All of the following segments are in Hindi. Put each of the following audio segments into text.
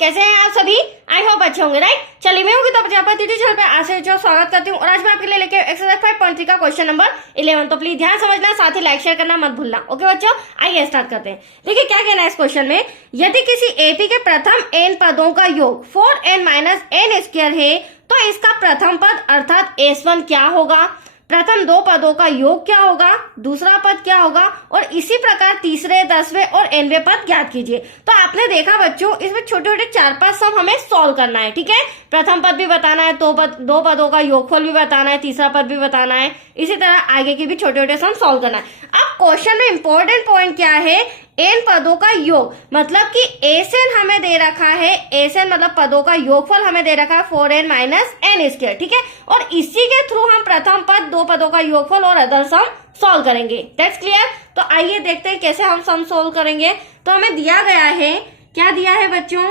कैसे हैं आप सभी? आई होप अच्छे होंगे, राइट। चलिए मैं होगी तो प्रजापति टीचर पे आज से जो स्वागत करती हूँ और आज मैं आपके लिए लेके एक्सरसाइज 5.3 का क्वेश्चन नंबर 11। तो प्लीज ध्यान समझना, साथ ही लाइक शेयर करना मत भूलना। ओके बच्चों, आइए स्टार्ट करते हैं। देखिए क्या कहना है इस क्वेश्चन में। यदि किसी एपी के प्रथम n पदों का योग 4n माइनस n स्क्वायर है तो इसका प्रथम पद अर्थात s1 क्या होगा, प्रथम दो पदों का योग क्या होगा, दूसरा पद क्या होगा और इसी प्रकार तीसरे, 10वें और 9वें पद ज्ञात कीजिए। तो आपने देखा बच्चों, इसमें छोटे छोटे 4-5 सम हमें सॉल्व करना है। ठीक है, प्रथम पद भी बताना है, दो पदों का योगफल भी बताना है, तीसरा पद भी बताना है, इसी तरह आगे के भी छोटे छोटे सम सॉल्व करना है। अब क्वेश्चन में इंपॉर्टेंट पॉइंट क्या है, n पदों का योग, मतलब कि एसएन हमें दे रखा है, एसएन मतलब पदों का योगफल हमें दे रखा है 4n माइनस n स्क्वायर। ठीक है, और इसी के थ्रू हम प्रथम पद, दो पदों का योगफल और अदर सम सॉल्व करेंगे। That's clear. तो आइए देखते हैं कैसे हम सम सॉल्व करेंगे। तो हमें दिया गया है, क्या दिया है बच्चों,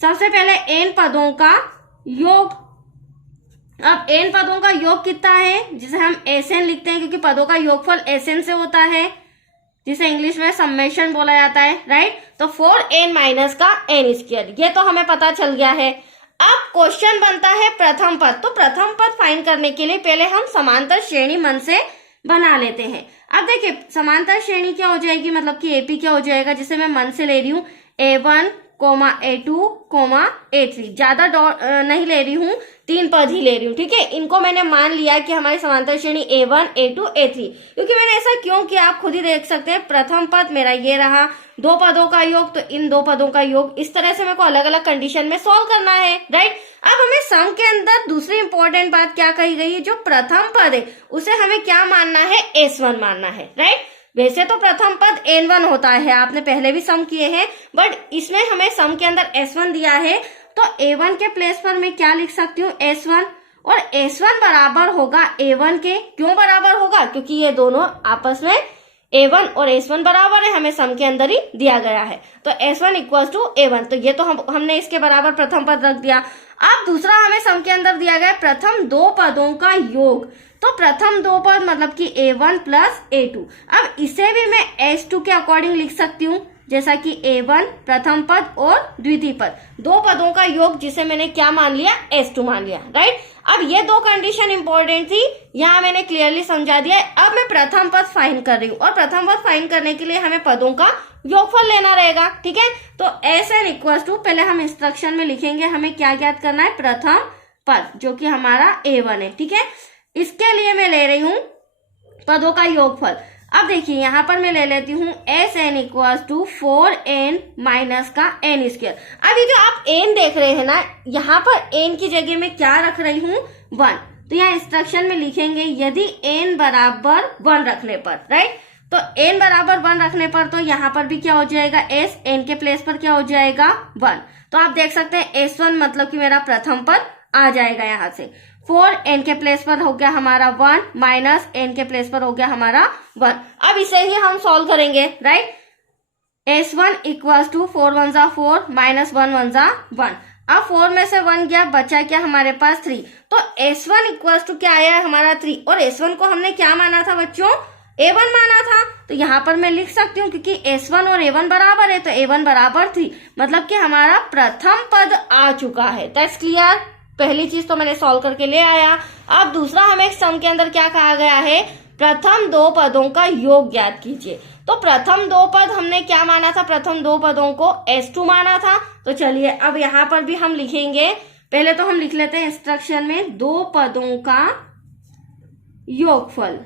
सबसे पहले n पदों का योग। अब n पदों का योग कितना है, जिसे हम एसएन लिखते हैं क्योंकि पदों का योगफल एसएन से होता है, जिसे इंग्लिश में सम्मेशन बोला जाता है, राइट। तो 4n माइनस का n स्क्वायर, ये तो हमें पता चल गया है। अब क्वेश्चन बनता है प्रथम पद। तो प्रथम पद फाइंड करने के लिए पहले हम समांतर श्रेणी मन से बना लेते हैं। अब देखिए समांतर श्रेणी क्या हो जाएगी, मतलब कि एपी क्या हो जाएगा, जिसे मैं मन से ले रही हूँ a1, a2, a3, ज्यादा नहीं ले रही हूँ, 3 पद ही ले रही हूँ। ठीक है, इनको मैंने मान लिया कि हमारी समांतर श्रेणी a1, a2, a3, क्योंकि मैंने ऐसा क्यों किया आप खुद ही देख सकते हैं। प्रथम पद मेरा ये रहा, दो पदों का योग, तो इन दो पदों का योग, इस तरह से मेरे को अलग अलग कंडीशन में सॉल्व करना है, राइट। अब हमें सम के अंदर दूसरी इंपॉर्टेंट बात क्या कही गई है, जो प्रथम पद है उसे हमें क्या मानना है, s1 मानना है, राइट। वैसे तो प्रथम पद n1 होता है, आपने पहले भी सम किए हैं, बट इसमें हमें सम के अंदर s1 दिया है, तो a1 के प्लेस पर मैं क्या लिख सकती हूँ, s1, और s1 बराबर होगा a1 के। क्यों बराबर होगा, क्योंकि ये दोनों आपस में a1 और s1 बराबर है, हमें सम के अंदर ही दिया गया है। तो s1 इक्वल टू a1, तो ये तो हमने इसके बराबर प्रथम पद रख दिया। अब दूसरा हमें सम के अंदर दिया गया प्रथम दो पदों का योग, तो प्रथम दो पद मतलब कि a1 प्लस a2। अब इसे भी मैं s2 के अकॉर्डिंग लिख सकती हूँ, जैसा कि a1 प्रथम पद और द्वितीय पद, दो पदों का योग, जिसे मैंने क्या मान लिया, s2 मान लिया, राइट। अब ये दो कंडीशन इंपॉर्टेंट थी, यहाँ मैंने क्लियरली समझा दिया। अब मैं प्रथम पद फाइंड कर रही हूँ और प्रथम पद फाइंड करने के लिए हमें पदों का योगफल लेना रहेगा। ठीक है, तो sn इक्वल टू, पहले हम इंस्ट्रक्शन में लिखेंगे हमें क्या ज्ञात करना है, प्रथम पद जो कि हमारा a1 है। ठीक है, इसके लिए मैं ले रही हूँ पदों का योगफल। अब देखिए यहाँ पर मैं ले लेती हूँ sn equal to 4n minus का n स्क्वायर। अब ये जो आप n देख रहे हैं ना, यहाँ पर n की जगह में क्या रख रही हूँ, 1। तो यहाँ इंस्ट्रक्शन में लिखेंगे यदि n बराबर 1 रखने पर, राइट। तो n बराबर 1 रखने पर तो यहाँ पर भी क्या हो जाएगा, s, n के प्लेस पर क्या हो जाएगा, 1। तो आप देख सकते हैं s1 मतलब कि मेरा प्रथम पद आ जाएगा यहाँ से। 4n के प्लेस पर हो गया हमारा 1 माइनस n के प्लेस पर हो गया हमारा 1। अब इसे ही हम सॉल्व करेंगे, राइट। s1 इक्वल टू 4 1 जा 4 माइनस 1 1 जा 1। अब 4 में से 1 गया, बचा क्या हमारे पास 3। तो s1 इक्वल टू क्या आया हमारा 3, और s1 को हमने क्या माना था बच्चों, a1 माना था। तो यहाँ पर मैं लिख सकती हूँ क्योंकि s1 और a1 बराबर है, तो a1 बराबर 3, मतलब कि हमारा प्रथम पद आ चुका है। That's clear. पहली चीज तो मैंने सॉल्व करके ले आया। अब दूसरा हमें सम के अंदर क्या कहा गया है, प्रथम दो पदों का योग ज्ञात कीजिए। तो प्रथम दो पद हमने क्या माना था, प्रथम दो पदों को s2 माना था। तो चलिए अब यहाँ पर भी हम लिखेंगे, पहले तो हम लिख लेते हैं इंस्ट्रक्शन में दो पदों का योगफल।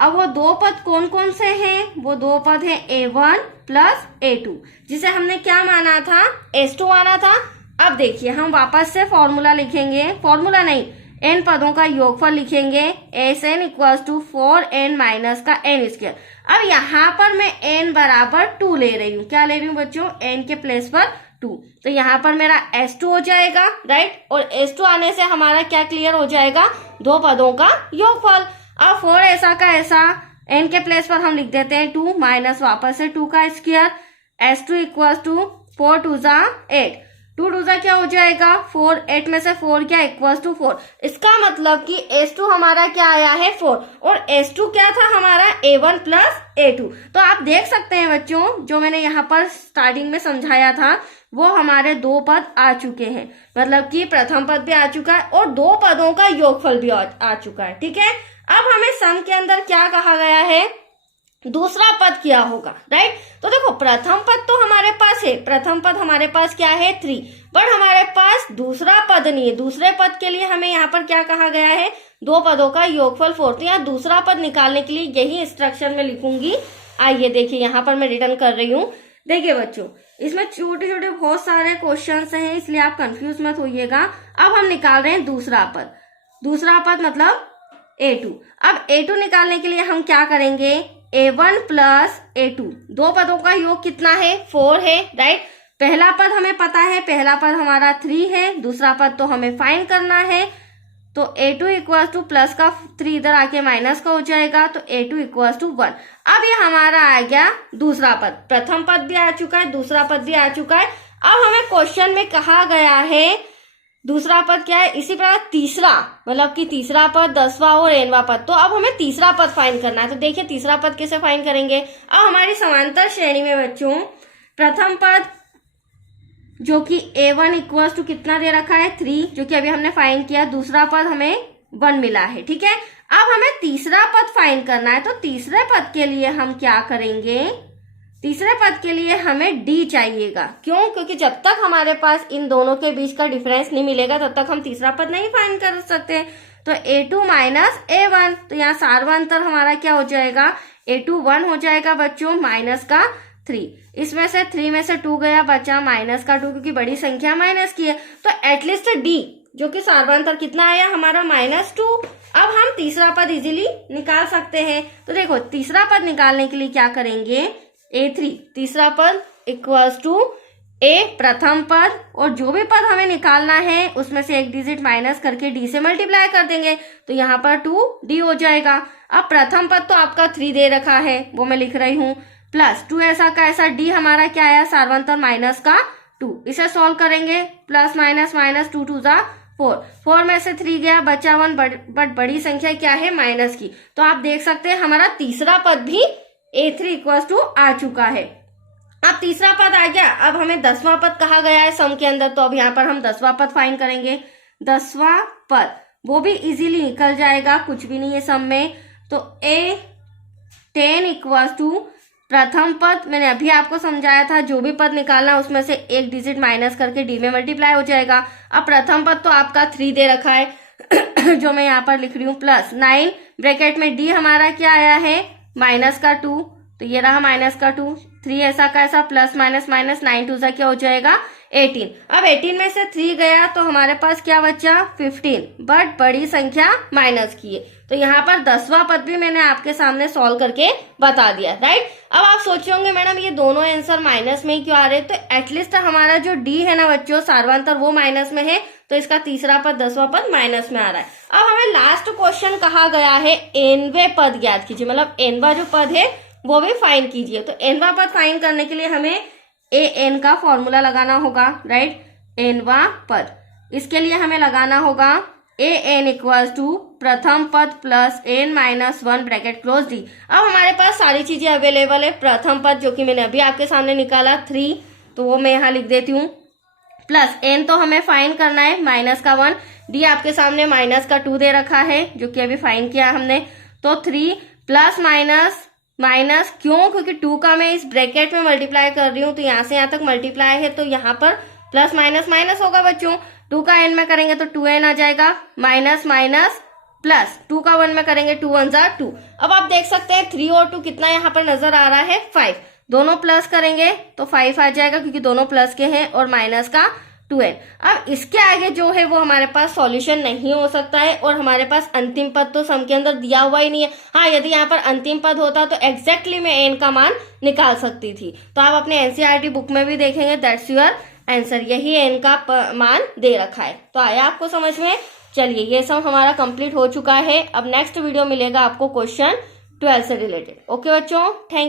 अब वो दो पद कौन कौन से हैं, वो दो पद है a1 प्लस a2, जिसे हमने क्या माना था, s2 माना था। अब देखिए हम वापस से फॉर्मूला लिखेंगे, फॉर्मूला नहीं, n पदों का योगफल लिखेंगे, sn equal to 4n minus का n स्क्वायर। अब यहाँ पर मैं n बराबर 2 ले रही हूँ, क्या ले रही हूँ बच्चों, n के प्लेस पर 2। तो यहाँ पर मेरा s2 हो जाएगा, राइट, और s2 आने से हमारा क्या क्लियर हो जाएगा, दो पदों का योगफल। अब 4 ऐसा का ऐसा, n के प्लेस पर हम लिख देते हैं 2 माइनस वापस से 2 का स्क्वायर, s2 इक्वल टू 4 2 जा 8, 2 2 जा क्या हो जाएगा 4, 8 में से 4 क्या इक्वल टू 4। इसका मतलब कि s2 हमारा क्या आया है 4, और s2 क्या था हमारा a1 प्लस a2। तो आप देख सकते हैं बच्चों, जो मैंने यहाँ पर स्टार्टिंग में समझाया था वो हमारे 2 पद आ चुके हैं, मतलब कि प्रथम पद भी आ चुका है और 2 पदों का योगफल भी आ चुका है। ठीक है, अब हमें सम के अंदर क्या कहा गया है, दूसरा पद क्या होगा, राइट। तो देखो प्रथम पद तो हमारे पास है, प्रथम पद हमारे पास क्या है 3, बट हमारे पास दूसरा पद नहीं है। दूसरे पद के लिए हमें यहाँ पर क्या कहा गया है, 2 पदों का योगफल 4। तो यहाँ दूसरा पद निकालने के लिए यही इंस्ट्रक्शन में लिखूंगी। आइए देखिए, यहाँ पर मैं रिटर्न कर रही हूँ। देखिए बच्चों, इसमें छोटे छोटे बहुत सारे क्वेश्चंस हैं, इसलिए आप कंफ्यूज मत होइएगा। अब हम निकाल रहे हैं दूसरा पद, दूसरा पद मतलब A2। अब A2 निकालने के लिए हम क्या करेंगे, A1 प्लस A2, 2 पदों का योग कितना है 4 है, राइट। पहला पद हमें पता है, पहला पद हमारा 3 है, दूसरा पद तो हमें फाइंड करना है। तो A2 इक्वल टू प्लस का 3 इधर आके माइनस का हो जाएगा, तो A2 इक्वल टू 1। अब ये हमारा आ गया दूसरा पद, प्रथम पद भी आ चुका है, दूसरा पद भी आ चुका है। अब हमें क्वेश्चन में कहा गया है दूसरा पद क्या है, इसी प्रकार तीसरा, मतलब कि तीसरा पद, 10वां और nवां पद। तो अब हमें तीसरा पद फाइंड करना है। तो देखिए तीसरा पद कैसे फाइंड करेंगे। अब हमारी समांतर श्रेणी में बच्चों प्रथम पद जो कि A1 इक्वल टू कितना दे रखा है 3, जो कि अभी हमने फाइंड किया, दूसरा पद हमें 1 मिला है। ठीक है, अब हमें तीसरा पद फाइंड करना है। तो तीसरे पद के लिए हम क्या करेंगे, तीसरे पद के लिए हमें D चाहिएगा। क्यों, क्योंकि जब तक हमारे पास इन दोनों के बीच का डिफरेंस नहीं मिलेगा तब तक हम तीसरा पद नहीं फाइंड कर सकते। तो A2 माइनस A1, तो यहाँ सार्वा अंतर हमारा क्या हो जाएगा, A2 1 हो जाएगा बच्चों, माइनस का 3। इसमें से 3 में से 2 गया, बचा माइनस का 2, क्योंकि बड़ी संख्या माइनस की है। तो एटलीस्ट D जो कि सार्वांतर कितना आया हमारा -2। अब हम तीसरा पद इजीली निकाल सकते हैं। तो देखो तीसरा पद निकालने के लिए क्या करेंगे, A3 तीसरा पद इक्वल्स टू A प्रथम पद, और जो भी पद हमें निकालना है उसमें से एक डिजिट माइनस करके D से मल्टीप्लाई कर देंगे, तो यहाँ पर 2D हो जाएगा। अब प्रथम पद तो आपका 3 दे रखा है, वो मैं लिख रही हूँ, प्लस 2 ऐसा का ऐसा, D हमारा क्या आया सार्वंतर माइनस का 2। इसे सॉल्व करेंगे, प्लस माइनस माइनस 2 2 जा 4, 4 में से 3 गया, बचा 1, बट बड़ी संख्या क्या है माइनस की। तो आप देख सकते हैं हमारा तीसरा पद भी A3 इक्वल टू आ चुका है। अब तीसरा पद आ गया। अब हमें 10वां पद कहा गया है सम के अंदर, तो अब यहाँ पर हम 10वां पद फाइंड करेंगे। 10वां पद वो भी इजीली निकल जाएगा, कुछ भी नहीं है सम में। तो A10 इक्वल टू प्रथम पद, मैंने अभी आपको समझाया था, जो भी पद निकालना उसमें से एक डिजिट माइनस करके D में मल्टीप्लाई हो जाएगा। अब प्रथम पद तो आपका 3 दे रखा है जो मैं यहाँ पर लिख रही हूँ, प्लस 9 ब्रैकेट में D हमारा क्या आया है माइनस का 2, तो ये रहा माइनस का 2, 3 ऐसा का ऐसा, प्लस माइनस माइनस 9 2 सा क्या हो जाएगा 18। अब 18 में से 3 गया तो हमारे पास क्या बचा 15, बट बड़ी संख्या माइनस की है। तो यहाँ पर 10वां पद भी मैंने आपके सामने सॉल्व करके बता दिया, राइट। अब आप सोचे होंगे मैडम ये दोनों आंसर माइनस में ही क्यों आ रहे हैं, तो एटलीस्ट हमारा जो D है ना बच्चों सार्वांतर वो माइनस में है, तो इसका तीसरा पद 10वां पद माइनस में आ रहा है। अब हमें लास्ट क्वेश्चन कहा गया है nवें पद ज्ञात कीजिए, मतलब nवां जो पद है वो भी फाइंड कीजिए। तो nवां पद फाइंड करने के लिए हमें an का फॉर्मूला लगाना होगा, राइट। nवां पद, इसके लिए हमें लगाना होगा an इक्वल्स टू प्रथम पद plus n minus 1 bracket close D। अब हमारे पास सारी चीजें अवेलेबल है। प्रथम पद जो कि मैंने अभी आपके सामने निकाला 3, तो वो मैं यहाँ लिख देती हूँ, प्लस n तो हमें फाइंड करना है माइनस का 1, D आपके सामने माइनस का 2 दे रखा है जो कि अभी फाइंड किया हमने। तो 3 प्लस माइनस माइनस, क्यों, क्योंकि 2 का मैं इस ब्रैकेट में मल्टीप्लाई कर रही हूँ, तो यहाँ से यहाँ तक मल्टीप्लाई है, तो यहाँ पर प्लस माइनस माइनस होगा बच्चों। 2 का n में करेंगे तो 2n आ जाएगा, माइनस माइनस प्लस 2 का 1 में करेंगे 2 1 जा 2। अब आप देख सकते हैं 3 और 2 कितना यहाँ पर नजर आ रहा है 5, दोनों प्लस करेंगे तो 5 आ जाएगा क्योंकि दोनों प्लस के हैं, और माइनस का 2n। अब इसके आगे जो है वो हमारे पास सॉल्यूशन नहीं हो सकता है, और हमारे पास अंतिम पद तो सम के अंदर दिया हुआ ही नहीं है। हाँ, यदि यहाँ पर अंतिम पद होता तो एग्जैक्टली मैं n का मान निकाल सकती थी। तो आप अपने एनसीईआरटी बुक में भी देखेंगे, दैट्स योर आंसर, यही n का मान दे रखा है। तो आया आपको समझ में। चलिए ये सब हमारा कंप्लीट हो चुका है। अब नेक्स्ट वीडियो मिलेगा आपको क्वेश्चन 12 से रिलेटेड। ओके बच्चों, थैंक यू।